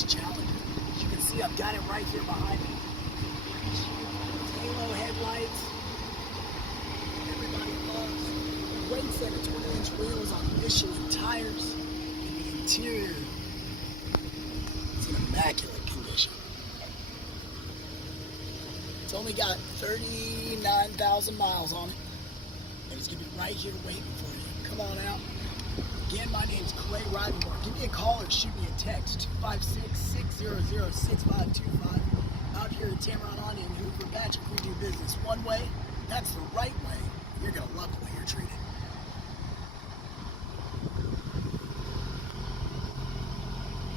Dodge Challenger. As you can see, I've got it right here behind me. Halo headlights. Everybody loves the weight set of 20-inch wheels on Michelin tires. And the interior is in immaculate condition. It's only got 39,000 miles on it. And it's going to be right here waiting for you. Come on out. Again, my name's Rivenbark. Give me a call or shoot me a text. 256-600-6525. Out here at Tameron, Honda-Hoover, we do business one way. That's the right way. You're going to love the way you're treated.